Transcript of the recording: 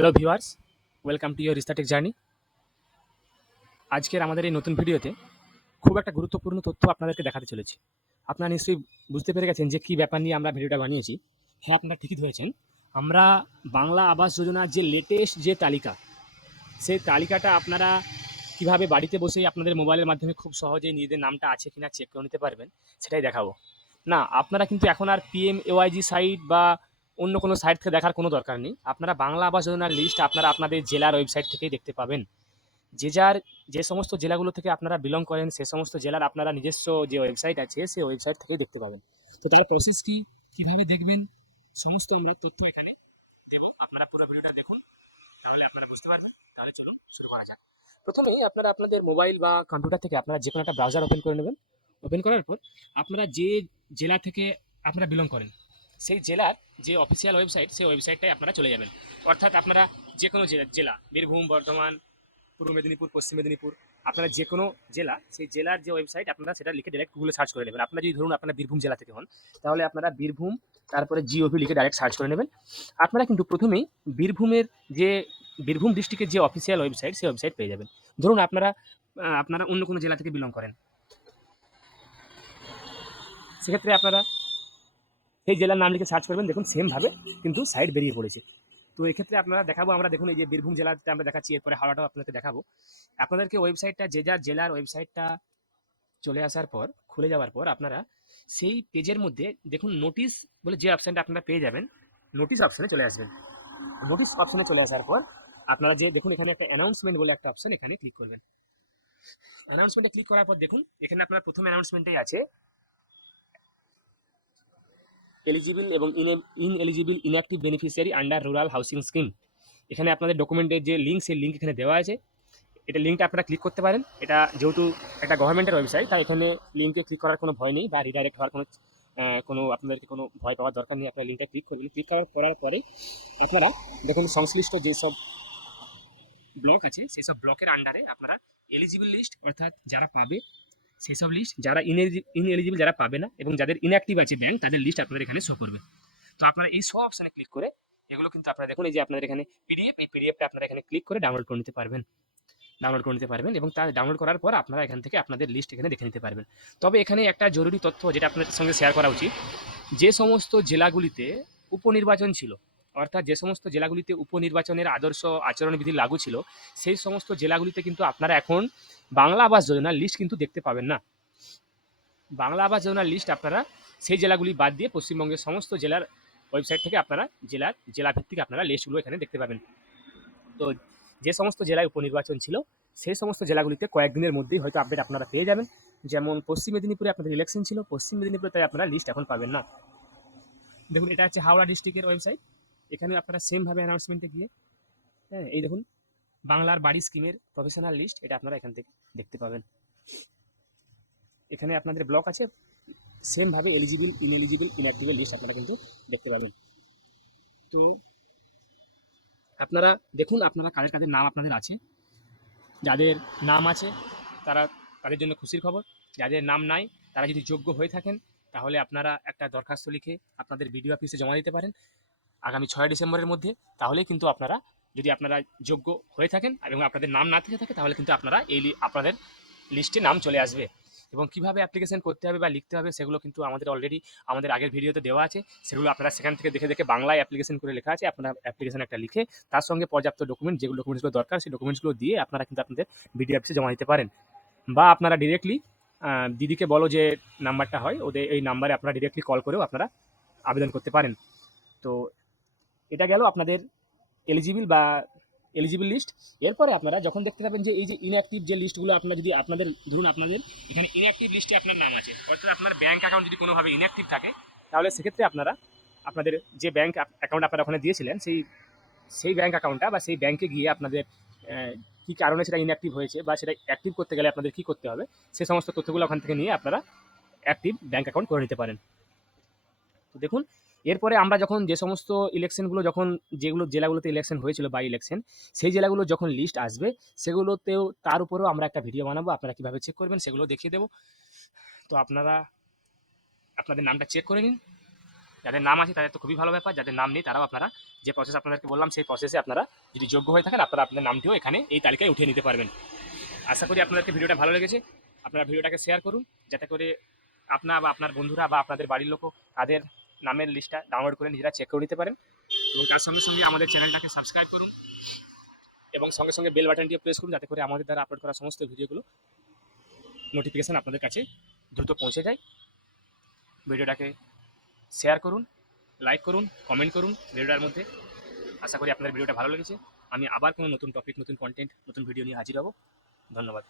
Hello viewers, welcome to your Restartech journey. আজকের আমাদের এই নতুন ভিডিওতে খুব একটা গুরুত্বপূর্ণ তথ্য আপনাদেরকে দেখাতে চলেছি। আপনারা নিশ্চয়ই বুঝতে পেরে গেছেন যে কী ব্যাপার নিয়ে আমরা ভিডিওটা বানিয়েছি। হ্যাঁ, আপনারা ঠিকই ধরেছেন। আমরা বাংলা আবাস যোজনার যে লেটেস্ট যে তালিকা, সেই তালিকাটা আপনারা কিভাবে বাড়িতে বসেই আপনাদের মোবাইলের মাধ্যমে খুব সহজেই নিজেদের নামটা আছে কিনা চেক করে নিতে পারবেন, সেটাই দেখাবো। না, আপনারা কিন্তু এখন আর পিএমএওয়াইজি সাইট বা অন্য কোনো সাইট থেকে দেখার কোনো দরকার নেই। আপনারা বাংলা আবাস যোজনার লিস্ট আপনারা আপনাদের জেলার ওয়েবসাইট থেকেই দেখতে পাবেন। যার যে সমস্ত জেলাগুলো থেকে আপনারা বিলং করেন, সে সমস্ত জেলার আপনারা নিজস্ব যে ওয়েবসাইট আছে, সেই ওয়েবসাইট থেকেই দেখতে পাবেন। তো তার প্রসেস কি, কীভাবে দেখবেন, সমস্ত আমরা তথ্য এখানে দেবো। আপনারা পুরো ভিডিওটা দেখুন, তাহলে আপনারা বুঝতে পারবেন। তাহলে চলুন শুরু করা যাক। প্রথমেই আপনারা আপনাদের মোবাইল বা কম্পিউটার থেকে আপনারা যে কোনো একটা ব্রাউজার ওপেন করে নেবেন। ওপেন করার পর আপনারা যে জেলা থেকে আপনারা বিলং করেন, সেই জেলার যে অফিসিয়াল ওয়েবসাইট, সেই ওয়েবসাইটটায় আপনারা চলে যাবেন। অর্থাৎ আপনারা যে কোনো জেলা, বীরভূম, বর্ধমান, পূর্ব মেদিনীপুর, পশ্চিম মেদিনীপুর, আপনারা যে কোনো জেলা, সেই জেলার যে ওয়েবসাইট আপনারা সেটা লিখে ডাইরেক্ট গুগলে সার্চ করে নেবেন। আপনারা যদি ধরুন আপনারা বীরভূম জেলা থেকে হন, তাহলে আপনারা বীরভূম তারপরে জিওভি লিখে ডাইরেক্ট সার্চ করে নেবেন। আপনারা কিন্তু প্রথমেই বীরভূমের যে বীরভূম ডিস্ট্রিক্টের যে অফিসিয়াল ওয়েবসাইট, সেই ওয়েবসাইট পেয়ে যাবেন। ধরুন আপনারা অন্য কোনো জেলা থেকে বিলং করেন, সেক্ষেত্রে আপনারা সেই জেলার নাম লিখে সার্চ করবেন। দেখুন সেমভাবে কিন্তু সাইট বেরিয়ে পড়েছে। তো এক্ষেত্রে আপনারা দেখাবো, আমরা দেখুন এই যে বীরভূম জেলাতে আমরা দেখাচ্ছি, এরপরে হাওড়াটাও আপনাদেরকে দেখাবো। আপনাদেরকে ওয়েবসাইটটা, যে যার জেলার ওয়েবসাইটটা চলে আসার পর, খুলে যাওয়ার পর আপনারা সেই পেজের মধ্যে দেখুন নোটিশ বলে যে অপশানটা আপনারা পেয়ে যাবেন, নোটিশ অপশানে চলে আসবেন। নোটিশ অপশানে চলে আসার পর আপনারা যে দেখুন এখানে একটা অ্যানাউন্সমেন্ট বলে একটা অপশান, এখানে ক্লিক করবেন। অ্যানাউন্সমেন্টে ক্লিক করার পর দেখুন এখানে আপনার প্রথম অ্যানাউন্সমেন্টেই আছে এলিজিবল এবং ineligible inactive beneficiary under rural housing scheme. এখানে আপনাদের ডকুমেন্টের যে লিঙ্ক, সেই লিঙ্ক এখানে দেওয়া আছে। এটা লিঙ্কটা আপনারা ক্লিক করতে পারেন। এটা যেহেতু একটা গভর্নমেন্টের ওয়েবসাইট, তাই এখানে লিঙ্কে ক্লিক করার কোনো ভয় নেই বা রিডাইরেক্ট হওয়ার কোনো আপনাদেরকে কোনো ভয় পাওয়ার দরকার নেই। আপনারা লিঙ্কটা ক্লিক করবেন। ক্লিক করার পরে আপনারা দেখুন সংশ্লিষ্ট যেসব ব্লক আছে, সেই সব ব্লকের আন্ডারে আপনারা এলিজিবল লিস্ট, অর্থাৎ যারা পাবে সেই সব লিস্ট, যারা ইনএলিজিবল যারা পাবে না, এবং যাদের ইনঅ্যাক্টিভ আছে ব্যাংক, তাদের লিস্ট আপনাদের এখানে শো করবে। তো আপনারা এই সব অপশানে ক্লিক করে এগুলো কিন্তু আপনারা দেখুন, এই যে আপনাদের এখানে পিডিএফ, এই পিডিএফটা আপনারা এখানে ক্লিক করে ডাউনলোড করে নিতে পারবেন। এবং তা ডাউনলোড করার পর আপনারা এখান থেকে আপনাদের লিস্ট এখানে দেখে নিতে পারবেন। তবে এখানে একটা জরুরি তথ্য যেটা আপনাদের সঙ্গে শেয়ার করা উচিত, যে সমস্ত জেলাগুলিতে উপনির্বাচন ছিল, অর্থাৎ যে সমস্ত জেলাগুলিতে উপনির্বাচনের আদর্শ আচরণবিধি লাগু ছিল, সেই সমস্ত জেলাগুলিতে কিন্তু আপনারা এখন বাংলা আবাস যোজনার লিস্ট কিন্তু দেখতে পাবেন না। বাংলা আবাস যোজনার লিস্ট আপনারা সেই জেলাগুলি বাদ দিয়ে পশ্চিমবঙ্গের সমস্ত জেলার ওয়েবসাইট থেকে আপনারা জেলাভিত্তিক আপনারা লিস্টগুলো এখানে দেখতে পাবেন। তো যে সমস্ত জেলায় উপনির্বাচন ছিল, সেই সমস্ত জেলাগুলিতে কয়েকদিনের মধ্যেই হয়তো আপডেট আপনারা পেয়ে যাবেন। যেমন পশ্চিম মেদিনীপুরে আপনাদের ইলেকশন ছিল, পশ্চিম মেদিনীপুরে তাই আপনারা লিস্ট এখন পাবেন না। দেখুন এটা হচ্ছে হাওড়া ডিস্ট্রিক্টের ওয়েবসাইট। এখানে আপনারা সেমভাবে অ্যানাউন্সমেন্টে গিয়ে, হ্যাঁ, এই দেখুন বাংলার বাড়ি স্কিমের প্রফেশনাল লিস্ট, এটা আপনারা এখান থেকে দেখতে পাবেন। এখানে আপনাদের ব্লক আছে, সেমভাবে এলিজিবল ইনএলিজিবল ইনঅ্যাক্টিভ লিস্ট আপনারা কিন্তু দেখতে পাবেন। তো আপনারা দেখুন আপনারা কাদের কাদের নাম আপনাদের আছে। যাদের নাম আছে তারা, তাদের জন্য খুশির খবর। যাদের নাম নাই, তারা যদি যোগ্য হয়ে থাকেন, তাহলে আপনারা একটা দরখাস্ত লিখে আপনাদের বিডিও অফিসে জমা দিতে পারেন আগামী 6 ডিসেম্বরের মধ্যে। তাহলেই কিন্তু আপনারা, যদি আপনারা যোগ্য হয়ে থাকেন এবং আপনাদের নাম না থেকে থাকে, তাহলে কিন্তু আপনারা আপনাদের লিস্টে নাম চলে আসবে। এবং কিভাবে অ্যাপ্লিকেশন করতে হবে বা লিখতে হবে, সেগুলো কিন্তু আমাদের আগের ভিডিওতে দেওয়া আছে। সেগুলো আপনারা সেখান থেকে দেখে দেখে বাংলায় অ্যাপ্লিকেশন করে লেখা আছে। আপনারা অ্যাপ্লিকেশন একটা লিখে তার সঙ্গে পর্যাপ্ত ডকুমেন্ট, যেগুলো ডকুমেন্টসগুলো দরকার, সেই ডকুমেন্টসগুলো দিয়ে আপনারা কিন্তু আপনাদের বিডিও অফিসে জমা দিতে পারেন। বা আপনারা ডিরেক্টলি দিদিকে বলো যে নাম্বারটা হয়, ওদের এই নাম্বারে আপনারা ডিরেক্টলি কল করেও আপনারা আবেদন করতে পারেন। তো এটা গেল আপনাদের এলিজিবল লিস্ট। এরপরে আপনারা যখন দেখতে পাবেন যে এই যে ইনঅ্যাক্টিভ যে লিস্টগুলো, আপনারা যদি ধরুন আপনাদের এখানে ইনঅ্যাক্টিভ লিস্টে আপনার নাম আছে, অর্থাৎ আপনার ব্যাঙ্ক অ্যাকাউন্ট যদি কোনোভাবে ইনঅ্যাক্টিভ থাকে, তাহলে সেক্ষেত্রে আপনারা আপনাদের যে ব্যাঙ্ক অ্যাকাউন্ট আপনারা ওখানে দিয়েছিলেন, সেই ব্যাঙ্ক অ্যাকাউন্টটা বা সেই ব্যাঙ্কে গিয়ে আপনাদের কী কারণে সেটা ইনঅ্যাক্টিভ হয়েছে বা সেটা অ্যাক্টিভ করতে গেলে আপনাদের কী করতে হবে, সে সমস্ত তথ্যগুলো ওখান থেকে নিয়ে আপনারা অ্যাক্টিভ ব্যাঙ্ক অ্যাকাউন্ট করে নিতে পারেন। তো দেখুন এরপরে আমরা যখন যে সমস্ত ইলেকশনগুলো, যেগুলো জেলাগুলোতে ইলেকশন হয়েছিল বাই ইলেকশন, সেই জেলাগুলো যখন লিস্ট আসবে, সেগুলোতেও তার উপরেও আমরা একটা ভিডিও বানাবো, আপনারা কীভাবে চেক করবেন সেগুলো দেখিয়ে দেবো। তো আপনারা আপনাদের নামটা চেক করে নিন। যাদের নাম আছে তাদের তো খুবই ভালো ব্যাপার, যাদের নাম নেই তারাও আপনারা যে প্রসেস আপনাদেরকে বললাম সেই প্রসেসে আপনারা যদি যোগ্য হয়ে থাকেন আপনারা আপনার নামটিও এখানে এই তালিকায় উঠিয়ে নিতে পারবেন। আশা করি আপনাদেরকে ভিডিওটা ভালো লেগেছে। আপনারা ভিডিওটাকে শেয়ার করুন যাতে করে আপনার বা আপনার বন্ধুরা বা আপনাদের বাড়ির লোকও তাদের নামের লিস্টটা ডাউনলোড করে নিজেরা চেক করে নিতে পারেন। এবং তার সঙ্গে সঙ্গে আমাদের চ্যানেলটাকে সাবস্ক্রাইব করুন এবং সঙ্গে সঙ্গে বেল বাটনটিও প্রেস করুন যাতে করে আমাদের দ্বারা আপলোড করা সমস্ত ভিডিওগুলো নোটিফিকেশান আপনাদের কাছে দ্রুত পৌঁছে যায়। ভিডিওটাকে শেয়ার করুন, লাইক করুন, কমেন্ট করুন ভিডিওটার মধ্যে। আশা করি আপনাদের ভিডিওটা ভালো লেগেছে। আমি আবার কোনো নতুন টপিক, নতুন কন্টেন্ট, নতুন ভিডিও নিয়ে হাজির হব। ধন্যবাদ।